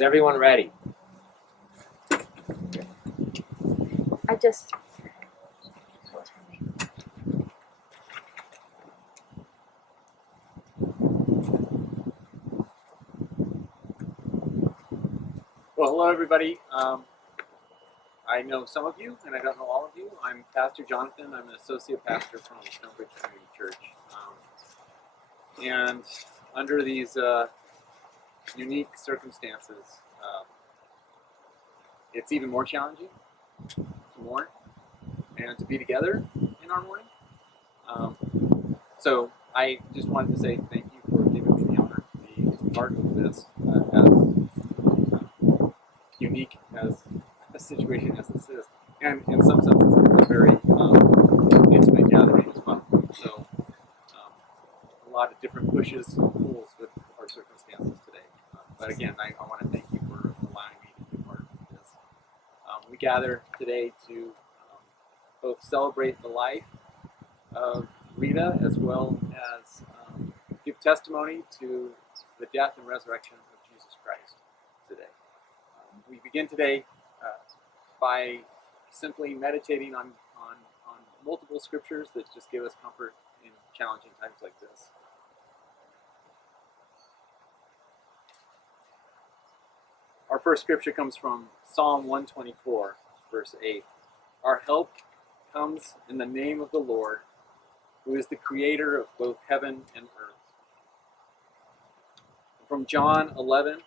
Is everyone ready? Well, hello everybody. I know some of you, and I don't know all of you. I'm Pastor Jonathan. I'm an associate pastor from Stonebridge Community Church. And under these unique circumstances, it's even more challenging to mourn and to be together in our mourning. So I just wanted to say thank you for giving me the honor to be part of this, as unique as a situation as this is. And in some senses, it's a very intimate gathering as well. So a lot of different pushes and pulls with our circumstances today. But again, I want to thank you for allowing me to be part of this. We gather today to both celebrate the life of Rita as well as give testimony to the death and resurrection of Jesus Christ today. We begin today by simply meditating on multiple scriptures that just give us comfort in challenging times like this. Our first scripture comes from Psalm 124, verse 8. Our help comes in the name of the Lord, who is the creator of both heaven and earth. From John 11,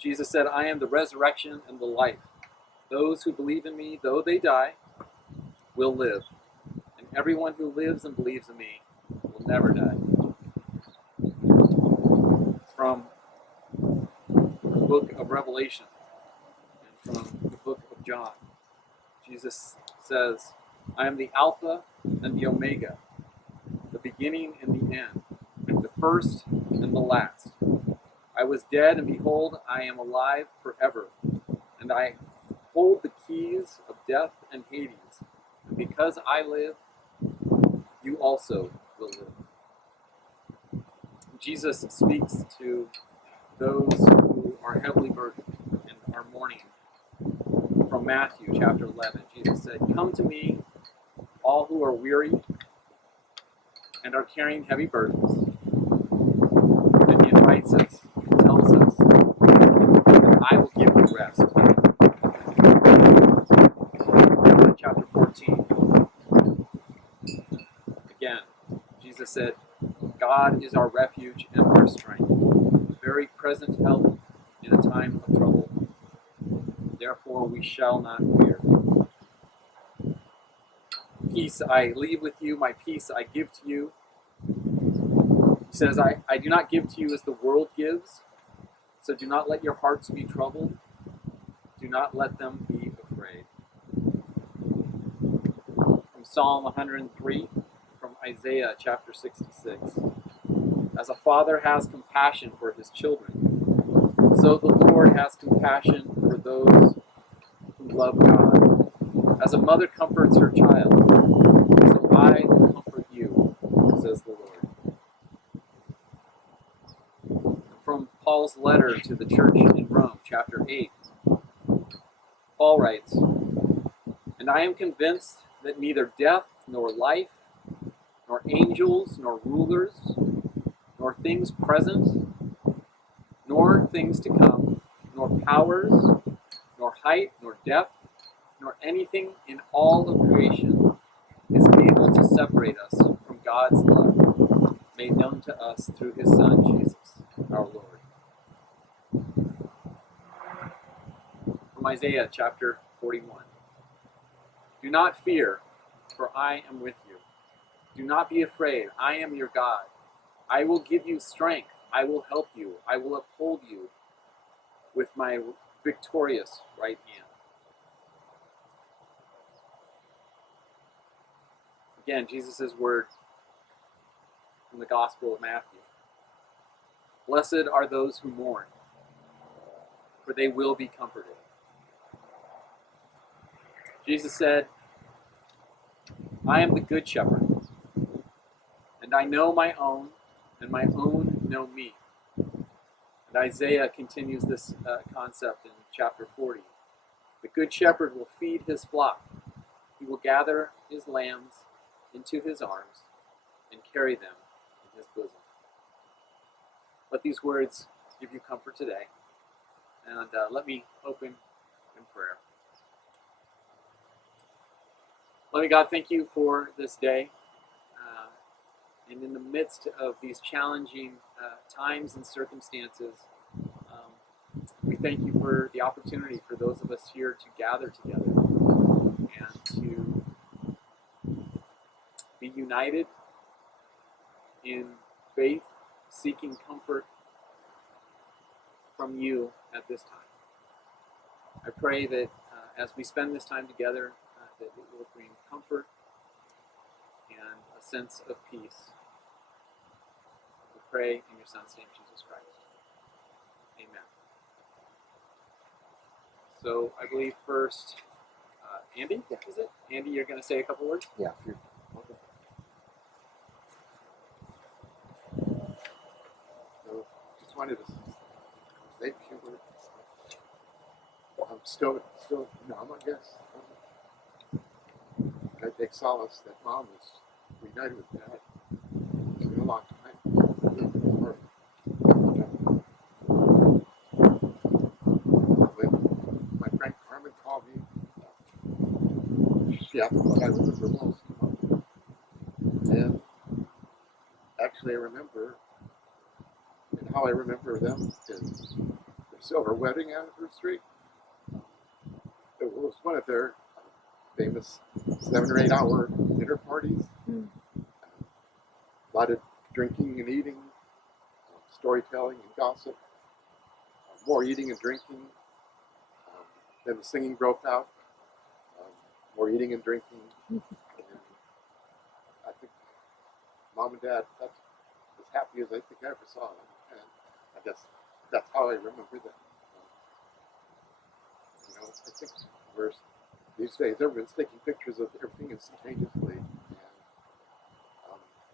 Jesus said, I am the resurrection and the life. Those who believe in me, though they die, will live. And everyone who lives and believes in me will never die. From the book of Revelation and from the book of John, Jesus says, I am the Alpha and the Omega, the beginning and the end, the first and the last. I was dead, and behold, I am alive forever, and I hold the keys of death and Hades. And because I live, you also will live. Jesus speaks to those who are heavily burdened and are mourning. From Matthew chapter 11, Jesus said, Come to me, all who are weary and are carrying heavy burdens. And he invites us and tells us that I will give you rest. John chapter 14. Again, Jesus said, God is our refuge and our strength, very present help in a time of trouble. Therefore we shall not fear. Peace I leave with you, my peace I give to you. He says, I do not give to you as the world gives, so do not let your hearts be troubled. Do not let them be afraid. From Psalm 103, from Isaiah chapter 66. As a father has compassion for his children, so the Lord has compassion for those who love God. As a mother comforts her child, so I will comfort you, says the Lord. From Paul's letter to the church in Rome, chapter 8, Paul writes, And I am convinced that neither death nor life, nor angels nor rulers, nor things present, nor things to come, nor powers, nor height, nor depth, nor anything in all of creation is able to separate us from God's love, made known to us through his Son, Jesus, our Lord. From Isaiah chapter 41. Do not fear, for I am with you. Do not be afraid, I am your God. I will give you strength, I will help you, I will uphold you with my victorious right hand. Again, Jesus' word from the Gospel of Matthew. Blessed are those who mourn, for they will be comforted. Jesus said, I am the good shepherd, and I know my own, and my own know me. And Isaiah continues this concept in chapter 40. The good shepherd will feed his flock. He will gather his lambs into his arms and carry them in his bosom. Let these words give you comfort today. And let me open in prayer. Loving God, thank you for this day. And in the midst of these challenging times and circumstances, we thank you for the opportunity for those of us here to gather together and to be united in faith, seeking comfort from you at this time. I pray that as we spend this time together, that it will bring comfort and a sense of peace. We pray in your Son's name, Jesus Christ. Amen. So I believe first, Andy, is it? Andy, you're going to say a couple words? Yeah. Okay. So, just wanted to say a few words. I'm still, numb, I guess. I take solace that Mom is reunited with Dad. It's been a long time. When my friend Carmen called me, she asked what I remember most. And actually I remember, and how I remember them is their silver wedding anniversary. It was one of their famous 7 or 8 hour dinner parties. A lot of drinking and eating, storytelling and gossip, more eating and drinking. Then the singing broke out, more eating and drinking. And I think Mom and Dad, that's as happy as I think I ever saw them. And I guess that's how I remember them. I think these days everyone's taking pictures of everything instantaneously. And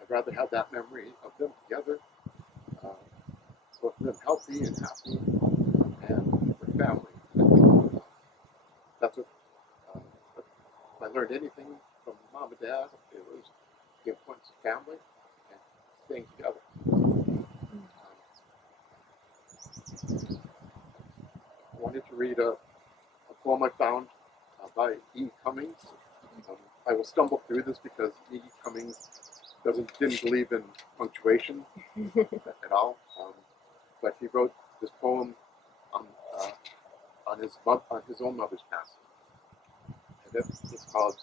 I'd rather have that memory of them together, both of them healthy and happy, and their family. I think that's what, if I learned anything from Mom and Dad, it was the importance of family and staying together. I wanted to read a poem I found by E. Cummings. I will stumble through this because E. Cummings didn't believe in punctuation at all. But he wrote this poem on his own mother's passing. And it's called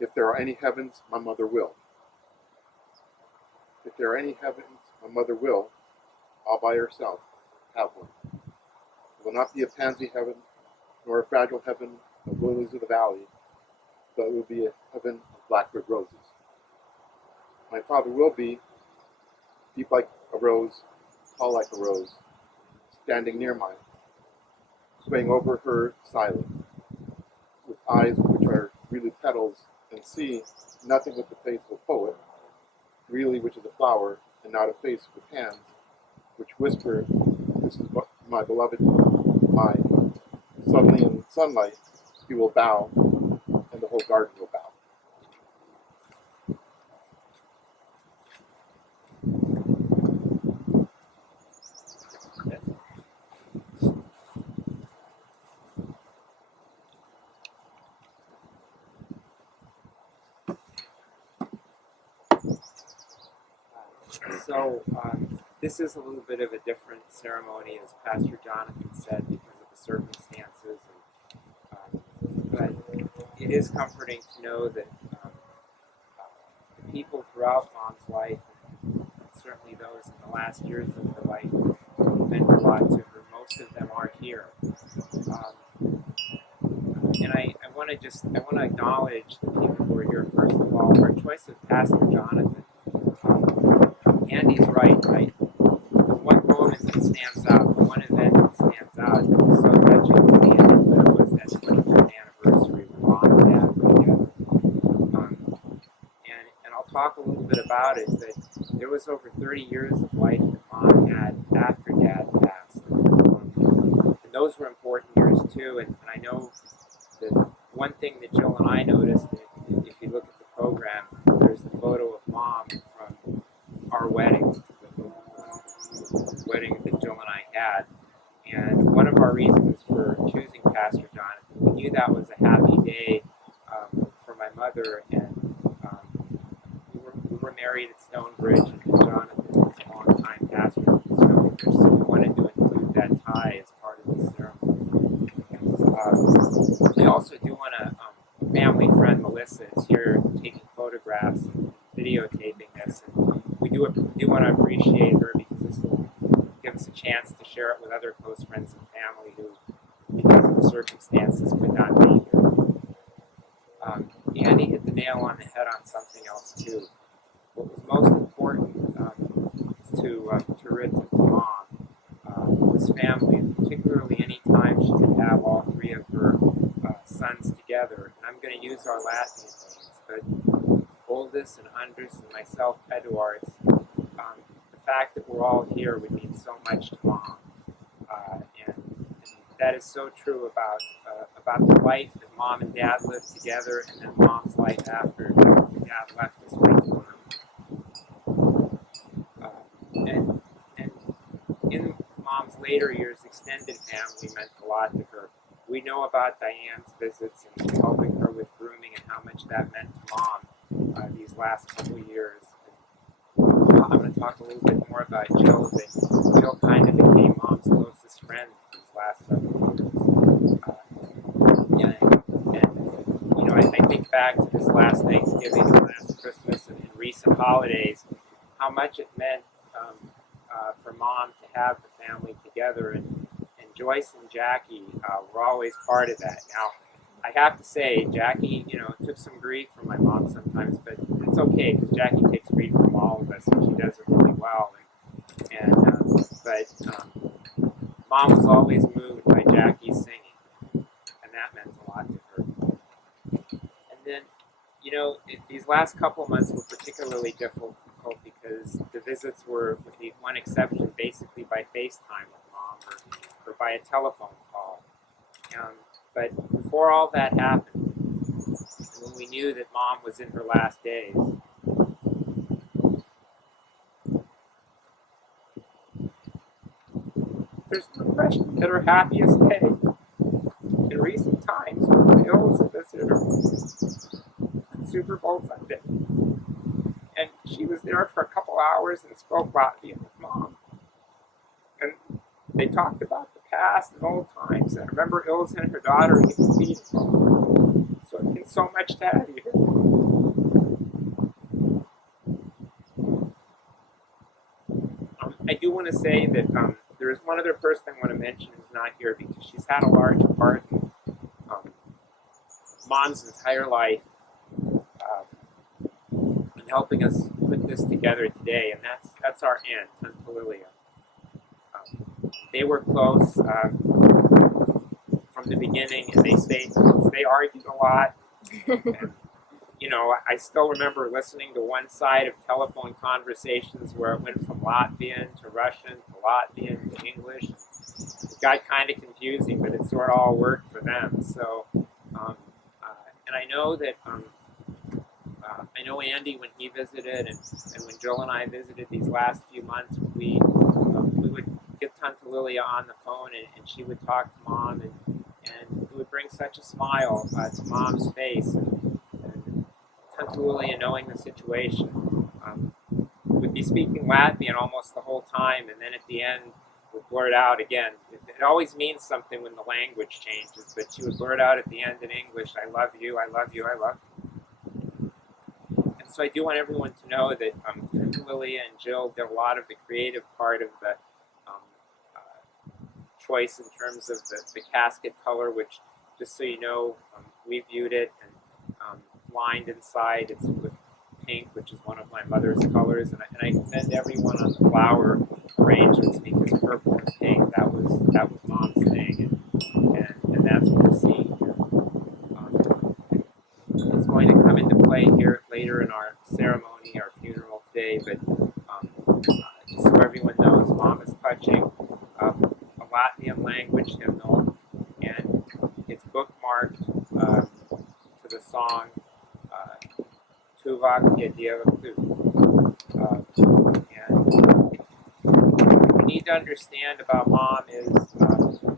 "If There Are Any Heavens, My Mother Will." If there are any heavens, my mother will, all by herself, have one. It will not be a pansy heaven, nor a fragile heaven of lilies of the valley, but it will be a heaven of blackbird roses. My father will be deep like a rose, tall like a rose, standing near mine, swaying over her silent, with eyes which are really petals, and see nothing with the face of a poet, really which is a flower, and not a face with hands, which whisper, "This is what my beloved mine." Suddenly in sunlight, he will bow, and the whole garden will bow. So this is a little bit of a different ceremony, as Pastor Jonathan said, because of the circumstances. But it is comforting to know that the people throughout Mom's life, and certainly those in the last years of her life, meant a lot to her. Most of them are here. And I want to acknowledge the people who are here. First of all, our choice of Pastor Jonathan. Andy's right? The one moment that stands out, the one event that stands out, that was so touching to me, was that 23rd anniversary when Mom and Dad were together. And I'll talk a little bit about it, but there was over 30 years of life that Mom had after dad passed. And those were important years too. And I know that one thing that Jill and I noticed, if you look at the program, there's the photo of Mom from our wedding, the wedding that Jill and I had. And one of our reasons for choosing Pastor Jonathan, we knew that was a happy day for my mother, and we were married at Stonebridge, and Jonathan was a long-time pastor at Stonebridge, so we wanted to include that tie as part of the ceremony. We also do want to, family friend Melissa is here taking photographs and videotaping this, and we do want to appreciate her because this will give us a chance to share it with other close friends and family who, because of the circumstances, could not be here. Andy hit the nail on the head on something else too. What was most important to Rita, to Mom, was family, and particularly any time she could have all three of her sons together. And I'm going to use our Latvian names, but Oldest and Andres and myself, Eduards. The fact that we're all here would mean so much to Mom, and that is so true about the life that Mom and Dad lived together, and then Mom's life after Dad left us right to her. And in Mom's later years, extended family meant a lot to her. We know about Diane's visits and helping her with grooming and how much that meant to Mom these last couple of years. I'm going to talk a little bit more about Jill, but Jill kind of became Mom's closest friend these last several years. And you know, I think back to this last Thanksgiving and last Christmas and recent holidays, how much it meant for Mom to have the family together, and Joyce and Jackie were always part of that. Now, I have to say, Jackie, you know, took some grief from my mom sometimes, but it's okay because Jackie takes grief from all of us, and she does it really well. But Mom was always moved by Jackie's singing, and that meant a lot to her. And then, you know, these last couple of months were particularly difficult because the visits were, with the one exception, basically by FaceTime with Mom or by a telephone call. But before all that happened, when we knew that Mom was in her last days, there's no question that her happiest day in recent times was when Ilse visited her on Super Bowl Sunday. And she was there for a couple hours and spoke Latvian with Mom. And they talked about the past and old times. And I remember Ilse and her daughter even feeding Mom. So it means so much to have you here. I do want to say that there is one other person I want to mention who's not here because she's had a large part in Mom's entire life in helping us put this together today, and that's our aunt, Tante Lilia. They were close from the beginning, and they argued a lot. And, you know, I still remember listening to one side of telephone conversations where it went from Latvian to Russian to Latvian to English. It got kind of confusing, but it sort of all worked for them. So, and I know that I know Andy, when he visited, and when Jill and I visited these last few months, we would get Tante Lilia on the phone, and she would talk to Mom, and it would bring such a smile to Mom's face. And Tante Lilia, knowing the situation, would be speaking Latvian almost the whole time, and then at the end would blurt out again. It always means something when the language changes, but she would blurt out at the end in English, "I love you, I love you, I love you." And so I do want everyone to know that Tante Lilia and Jill did a lot of the creative part of the choice in terms of the casket color, which, just so you know, we viewed it, and lined inside, it's with pink, which is one of my mother's colors, and I commend everyone on the flower arrangements because purple and pink, that was Mom's thing, and that's what we're seeing here. It's going to come into play here later in our ceremony, our funeral today, but just so everyone knows, Mom is touching language hymnal, and it's bookmarked to the song Tuvak Yediavaku. And what you need to understand about Mom is the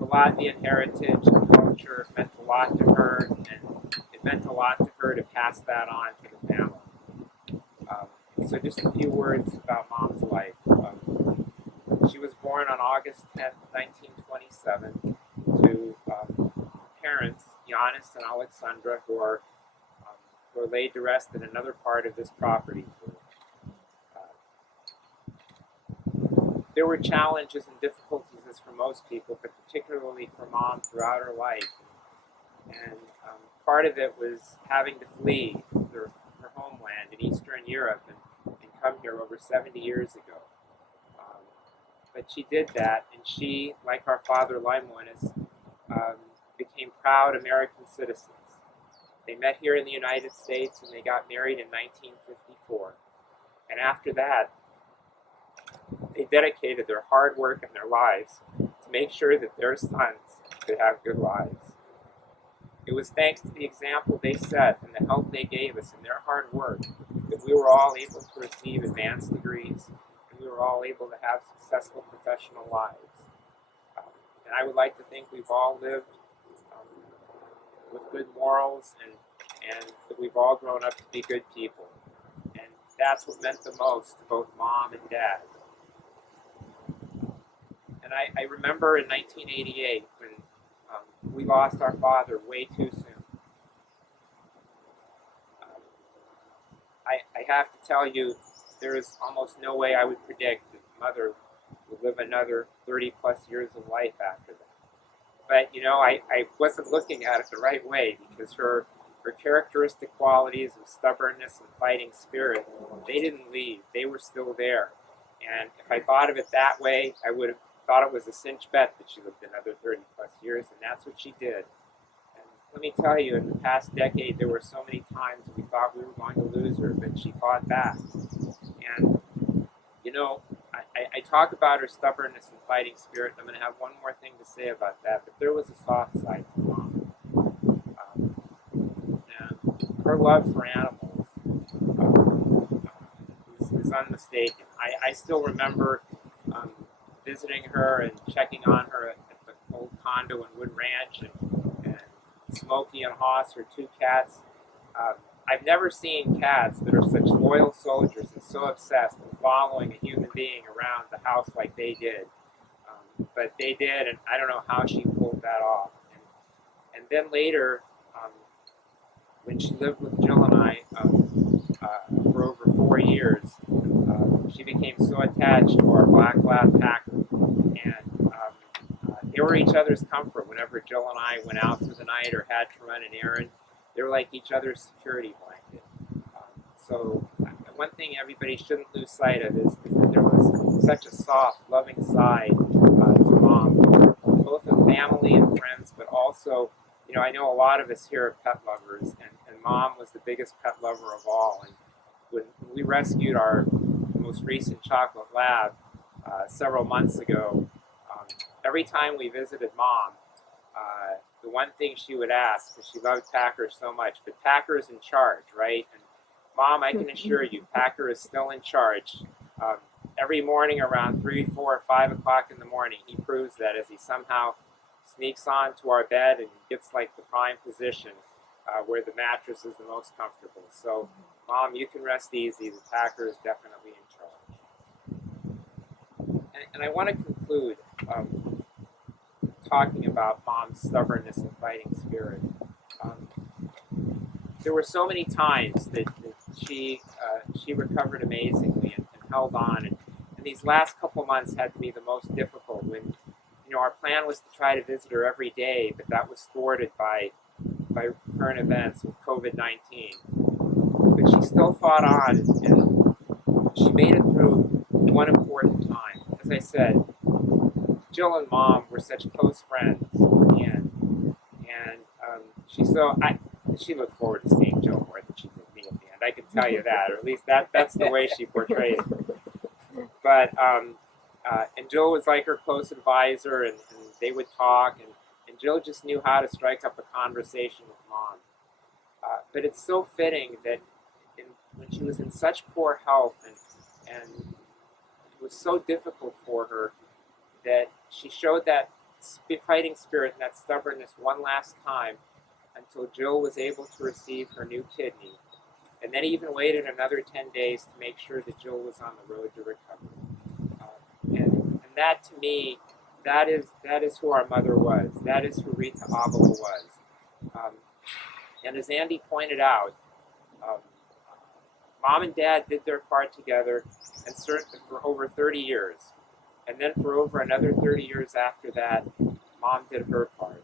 Latvian heritage and culture meant a lot to her, and it meant a lot to her to pass that on to the family. So just a few words about Mom's life. She was born on August 10th, 1927, to parents, Yanis and Alexandra, who are laid to rest in another part of this property. There were challenges and difficulties, as for most people, but particularly for Mom throughout her life. And part of it was having to flee her homeland in Eastern Europe and come here over 70 years ago. But she did that, and she, like our father Laimonis, became proud American citizens. They met here in the United States, and they got married in 1954. And after that, they dedicated their hard work and their lives to make sure that their sons could have good lives. It was thanks to the example they set and the help they gave us in their hard work that we were all able to receive advanced degrees, and we were all able to have successful professional lives. And I would like to think we've all lived with good morals, and that we've all grown up to be good people. And that's what meant the most to both Mom and Dad. And I remember in 1988 when we lost our father way too soon. I have to tell you, there is almost no way I would predict that Mother would live another 30 plus years of life after that. But, you know, I wasn't looking at it the right way, because her characteristic qualities of stubbornness and fighting spirit, they didn't leave. They were still there. And if I thought of it that way, I would have thought it was a cinch bet that she lived another 30 plus years, and that's what she did. And let me tell you, in the past decade, there were so many times we thought we were going to lose her, but she fought back. And, you know, I talk about her stubbornness and fighting spirit, and I'm going to have one more thing to say about that, but there was a soft side to Mom. And her love for animals is unmistaken. I still remember visiting her and checking on her at the old condo in Wood Ranch, and Smokey and Hoss, her two cats. I've never seen cats that are such loyal soldiers and so obsessed with following a human being around the house like they did. But they did, and I don't know how she pulled that off. And then later, when she lived with Jill and I for over 4 years, she became so attached to our black lab packer, and they were each other's comfort whenever Jill and I went out through the night or had to run an errand. They were like each other's security blanket. So one thing everybody shouldn't lose sight of is that there was such a soft, loving side to Mom, both of family and friends, but also, you know, I know a lot of us here are pet lovers, and Mom was the biggest pet lover of all. And when we rescued our most recent chocolate lab several months ago, every time we visited Mom, the one thing she would ask, because she loved Packer so much, but Packer's in charge, right? And Mom, I can assure you, Packer is still in charge. Every morning around 3, 4, 5 o'clock in the morning, he proves that as he somehow sneaks onto our bed and gets like the prime position where the mattress is the most comfortable. So, Mom, you can rest easy. The Packer is definitely in charge. And I want to conclude talking about Mom's stubbornness and fighting spirit. There were so many times that she recovered amazingly and held on, and these last couple months had to be the most difficult when, you know, our plan was to try to visit her every day, but that was thwarted by current events with COVID-19. But she still fought on, and she made it through one important time. As I said, Jill and Mom were such close friends, and she looked forward to seeing Jill more than she did me at the end. I can tell you that, or at least that's the way she portrayed it. But And Jill was like her close advisor, and they would talk, and Jill just knew how to strike up a conversation with Mom. But it's so fitting that when she was in such poor health and it was so difficult for her, that she showed that fighting spirit and that stubbornness one last time until Jill was able to receive her new kidney. And then even waited another 10 days to make sure that Jill was on the road to recovery. And that, to me, that is who our mother was. That is who Rita Avila was. And as Andy pointed out, Mom and Dad did their part together, and certainly for over 30 years. And then for over another 30 years after that, Mom did her part.